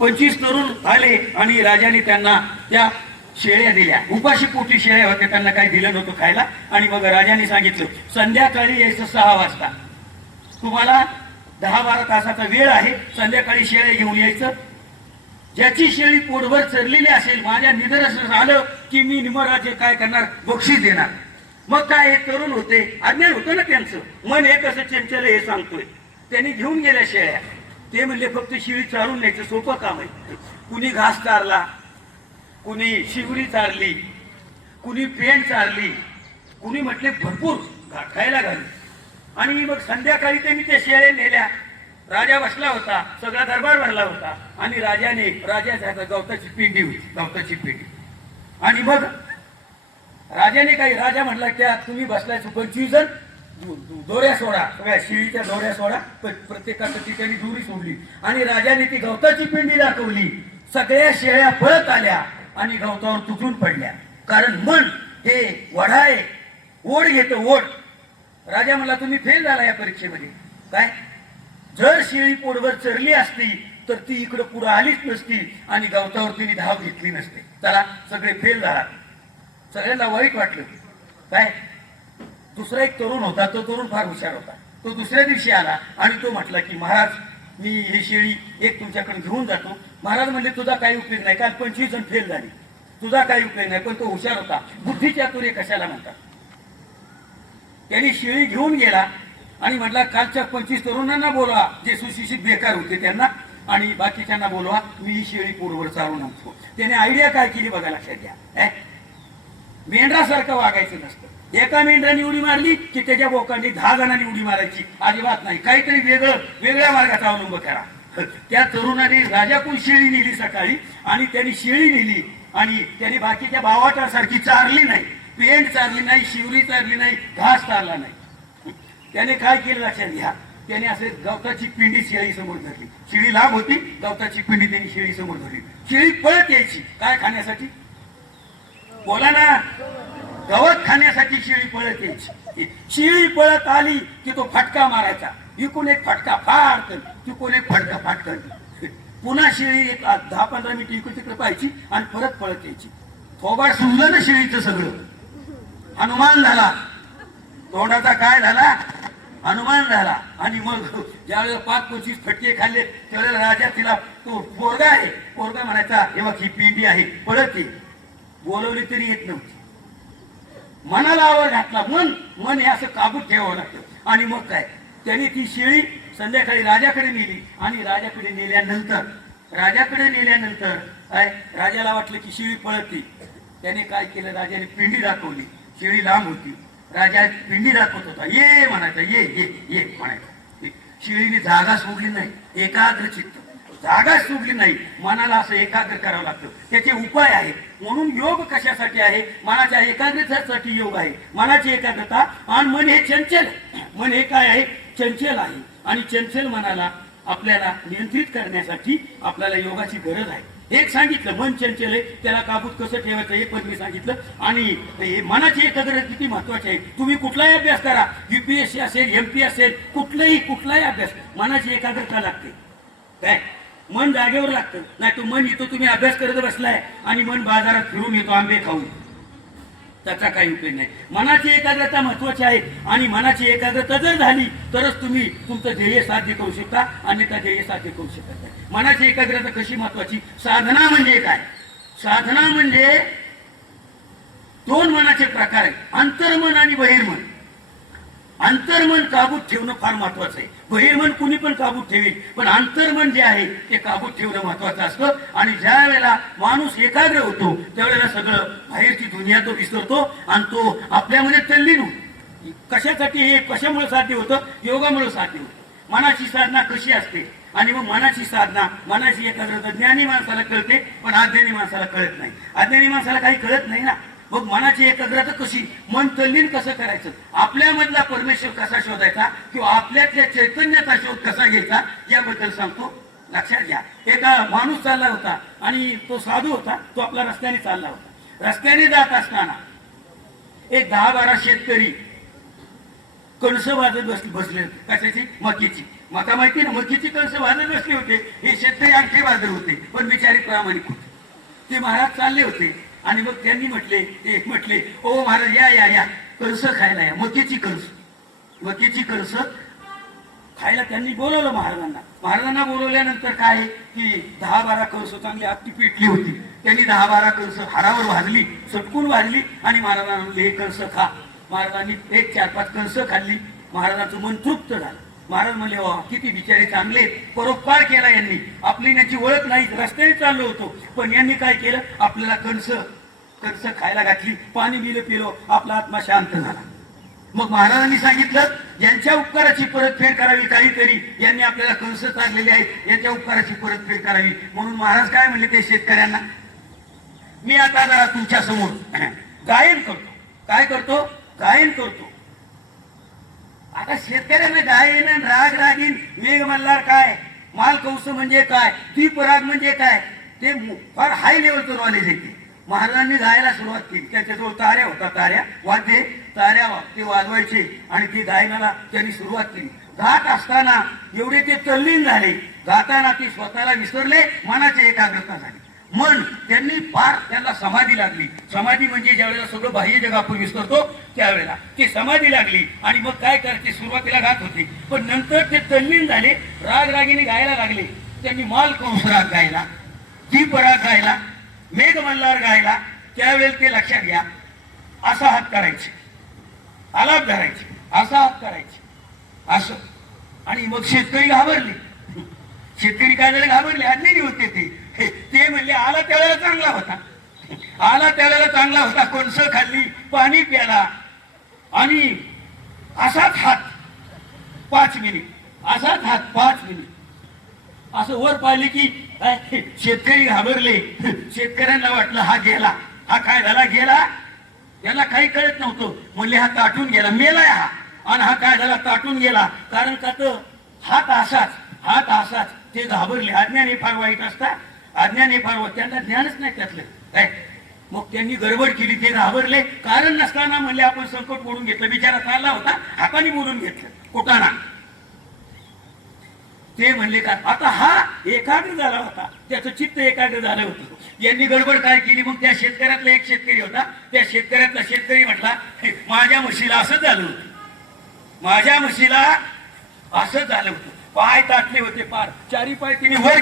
25 तरुण आले आणि राजाने त्यांना त्या शेळ्या दिल्या. उपाशी पोटी शेळ्या होत्या, त्यांना काही दिलं नव्हतं खायला. आणि मग राजाने सांगितलं संध्याकाळी यायचं 6 वाजता, तुम्हाला 10-12 तासाचा वेळ आहे, संध्याकाळी शेळ्या घेऊन यायचं. ज्याची शेळी पोटभर चरलेली असेल, माझ्या निदर्शनास आलं की मी निमराजे काय करणार, बक्षीस देणार. मग काय, हे तरुण होते, अज्ञान होतं ना त्यांचं, मन हे कसं चंचल हे सांगतोय. त्यांनी घेऊन गेल्या शेळ्या. ते म्हणले फक्त शेळी चारून न्यायचं सोपं काम आहे. कुणी घास चारला, कुणी शिवरी चारली, कुणी पेंड चारली, कुणी म्हटले भरपूर खायला घालू. आणि मग संध्याकाळी त्यांनी त्या शेळ्या नेल्या. राजा बसला होता, सगळा दरबार भरला होता. आणि राजाच्या गवताची पिंडी होती, गवताची पिंडी. आणि मग राजाने काही, राजा म्हटला त्या तुम्ही बसलाय 25 जण, दोऱ्या सोडा, सगळ्या शेळीच्या दोऱ्या सोडा. प्रत्येकाचं ठिकाणी दोरी सोडली आणि राजाने ती गवताची पिंडी दाखवली. सगळ्या शेळ्या पळत आल्या आणि गवतावर तुटून पडल्या. कारण मन हे वढा आहे, ओढ घेतं, ओढ. राजा म्हणला तुम्ही फेल झाला या परीक्षेमध्ये. काय, जर शेळी पोटभर चरली असती तर ती इकडं पुढे आलीच नसती आणि गवतावर तिने धाव घेतली नसते. चला, सगळे फेल झाला. सगळ्यांना वाईट वाटलं. काय, दुसरा एक तरुण होता, तो तरुण फार हुशार होता. तो दुसऱ्या दिवशी आला आणि तो म्हटला की महाराज, मी ही शेळी एक तुमच्याकडे घेऊन जातो. महाराज म्हणले तुझा काही उपयोग नाही, काल 25 जण फेल झाली, तुझा काही उपयोग नाही. पण तो हुशार होता. बुद्धी चातुर्य कशाला म्हणतात. त्यांनी शेळी घेऊन गेला आणि म्हटला कालच्या 25 तरुणांना बोलवा, जे सुशिक्षित बेकार होते त्यांना, आणि बाकीच्यांना बोलवा, मी ही शेळी पोटभर चालवून आणतो. त्याने आयडिया काय केली बघा, लक्षात घ्या. मेंढरासारखं वागायचं नसतं. एका मेंढराने उडी मारली की त्याच्या बोकांनी 10 जणांनी उडी मारायची, अजिबात नाही. काहीतरी वेगळ्या मार्गाचा अवलंब करा. त्या तरुणाने राजाकुल शेळी नेली सकाळी, आणि त्यांनी शेळी नेली आणि त्यांनी बाकीच्या बावाटासारखी चारली नाही, पेंड चारली नाही, शिवरी चारली नाही, घास चारला नाही. त्याने काय केलं लक्षात घ्या, त्याने असे गवताची पिंडी शेळी समोर धरली. शेळी लांब होती, गवताची पिंडी त्यांनी शेळी समोर धरली. शेळी पळत यायची काय खाण्यासाठी, बोला ना, गवत खाण्यासाठी शेळी पळत यायची. शेळी पळत आली की तो फटका मारायचा, इकून एक फटका फाडकन, तिकून एक फटका फाटकन. पुन्हा शेळी 10-15 मिनिट इकडे तिकडे पाहायची आणि परत पळत यायची. थोबाड सुजलं ना शेळीचं सगळं, हनुमान झाला. तोंडाचा काय झाला, हनुमान झाला. आणि मग ज्यावेळेला 5-25 फटके खाल्ले त्यावेळेला राजा तिला, तो पोरगा आहे, पोरगा म्हणायचा हे बघ ही पिंडी आहे, पळत ये. बोलवली तरी येत नव्हती. मनाला आवर घातला. मन हे असं काबूत ठेवावं लागतं. आणि मग काय, त्याने ती शेळी संध्याकाळी राजाकडे नेली. आणि राजाकडे नेल्यानंतर काय, राजाला वाटलं की शेळी पळती. त्याने काय केलं, राजाने पिंडी दाखवली. शेळी लांब होती, राजा पिंडी दाखवत होता. ये म्हणायचा, ये ये ये म्हणायचा. शेळीने जागा सोडली नाही, एकाग्र चित्त, जागा सोडली नाही. मनाला असं एकाग्र करावं लागतं. त्याचे उपाय आहेत. म्हणून योग कशासाठी आहे, मनाच्या एकाग्रतेसाठी योग आहे. मनाची एकाग्रता. आणि मन हे चंचल, मन हे काय आहे, चंचल आहे. आणि चंचल मनाला आपल्याला नियंत्रित करण्यासाठी आपल्याला योगाची गरज आहे. एक सांगितलं, मन चंचल आहे, त्याला काबूत कसं ठेवायचं हे पण मी सांगितलं. आणि हे मनाची एकाग्रता किती महत्वाची आहे. तुम्ही कुठलाही अभ्यास करा, UPSC असेल, MP असेल, कुठलाही अभ्यास, मनाची एकाग्रता लागते. काय, मन जागेवर लागतं. नाही तो मन येतो, तुम्ही अभ्यास करत बसलाय आणि मन बाजारात फिरून येतो आंबे खाऊन, त्याचा काही उपयोग नाही. मनाची एकाग्रता महत्वाची आहे. आणि मनाची एकाग्रता जर झाली तरच तुम्ही तुमचं ध्येय साध्य करू शकता, अन्यथा ध्येय साध्य करू शकत नाही. मनाची एकाग्रता कशी महत्वाची, साधना म्हणजे काय, साधना म्हणजे 2 मनाचे प्रकार आहेत, अंतर्मन आणि बहिर्मन. अंतर्मन काबूत ठेवणं फार महत्वाचं आहे. बहिर्मन कुणी पण काबूत ठेवेल, पण अंतर्मन जे आहे ते काबूत ठेवणं महत्वाचं असतं. आणि ज्या वेळेला माणूस एकाग्र होतो त्यावेळेला सगळं बाहेरची दुनिया तो विसरतो आणि तो आपल्यामध्ये तल्लीन होतो. कशासाठी हे कशामुळे साध्य होतं, योगामुळे साध्य होतं. मनाची साधना कशी असते, आणि मग मनाची साधना, मनाची एकाग्रता ज्ञानी माणसाला कळते, पण अज्ञानी माणसाला कळत नाही. अज्ञानी माणसाला काही कळत नाही ना. मग मनाची एकाग्रता कशी, मन तल्लीन कसं करायचं, आपल्यामधला परमेश्वर कसा शोधायचा, किंवा आपल्यातल्या चैतन्याचा शोध कसा घ्यायचा, याबद्दल सांगतो. लक्षात घ्या, एका माणूस चालला होता आणि तो साधू होता. तो आपला रस्त्याने चालला होता. रस्त्याने जात असताना एक 10-12 शेतकरी कणसं वाजत बसले होते. कशाची, मकीची. माता माहिती ना, मकीची कणसं वाजत बसले होते, हे शेतकरी आणखी वाजत होते, पण बिचारी प्रामाणिक होते. ते महाराज चालले होते आणि मग त्यांनी म्हटले ओ महाराज या या या कणस खायला या, मकीची कणस खायला त्यांनी बोलवलं महाराजांना. महाराजांना बोलवल्यानंतर काय की 10-12 कणस चांगली आपली पेटली होती. त्यांनी 10-12 कणस हारावर भाजली, सटकून भाजली आणि महाराजांना म्हणले हे कणस खा. महाराजांनी 1-4-5 कणस खाल्ली. महाराजांचं मन तृप्त झालं. महाराज म्हणले वा किती बिचारे चांगले, परोपकार केला यांनी. आपली याची ओळख नाही, रस्त्याने चाललो होतो, पण यांनी काय केलं, आपल्याला कणस खायला घातली, पाणी पिलो, आपला आत्मा शांत झाला. मग महाराजांनी सांगितलं यांच्या उपकाराची परतफेड करावी, काहीतरी यांनी आपल्याला कणस चाललेले आहेत, यांच्या उपकाराची परतफेड करावी. म्हणून महाराज काय म्हणले ते शेतकऱ्यांना, मी आता जरा तुमच्या समोर गायन करतो. काय करतो? गायन करतो. आता शेतकऱ्यांना गायन, राग रागीन, मेघ मल्हार काय, माल कंस म्हणजे काय, दीपराग म्हणजे काय, ते फार हाय लेवलचं नॉलेज आहे ते. महाराजांनी गायला सुरुवात केली. त्यांच्याजवळ ताऱ्या होता, ताऱ्या ते वाजवायचे आणि ते गायनाला त्यांनी सुरुवात केली. गात असताना एवढे ते तल्लीन झाले, गाताना ते स्वतःला विसरले, मनाची एकाग्रता झाली. मन त्यांनी फार, त्यांना समाधी लागली. समाधी म्हणजे ज्यावेळेला सगळं बाह्य जग आपण विसरतो त्यावेळेला ते समाधी लागली. आणि मग काय करायचे, सुरुवातीला गात होते, पण नंतर ते तल्लीन झाले, राग रागीने गायला लागले. त्यांनी माल कंस राग गायला, दीपराग गायला, मेघ मल्हार गायला. त्यावेळेला ते लक्षात घ्या, असा हात करायचे, आलाप धरायचे, असा हात करायचे, असं. आणि मग शेतकरी घाबरले. शेतकरी काय झाले, घाबरले, अज्ञानी होते ते म्हणले आला त्यावेळेला चांगला होता, कणस खाल्ली, पाणी प्याला आणि असाच हात 5 मिनिट, असाच हात 5 मिनिट असं वर पाहिले की शेतकरी घाबरले. शेतकऱ्यांना वाटलं हा गेला, हा काय झाला, गेला. याला काही कळत नव्हतं. म्हणले हा ताटून गेला, मेलाय हा. आणि हा काय झाला, ताटून गेला. कारण का तर हात असाच. ते घाबरले. अज्ञान हे फार वाईट असतात, त्यांना ज्ञानच नाही त्यातलं काय. मग त्यांनी गडबड केली, ते घाबरले. कारण नसताना म्हणले आपण संकट बोलून घेतलं. बिचारा चालला होता, हाताने बोलून घेतलं कोटाना. ते म्हणले का आता हा एकाग्र झाला होता, त्याचं चित्त एकाग्र झालं होतं. यांनी गडबड काय केली, मग त्या शेतकऱ्यातला एक शेतकरी होता, त्या शेतकऱ्यातला शेतकरी म्हटला माझ्या म्हशीला असंच झालं होतं, पाय ताटले होते, पार 4 पाय तिने वर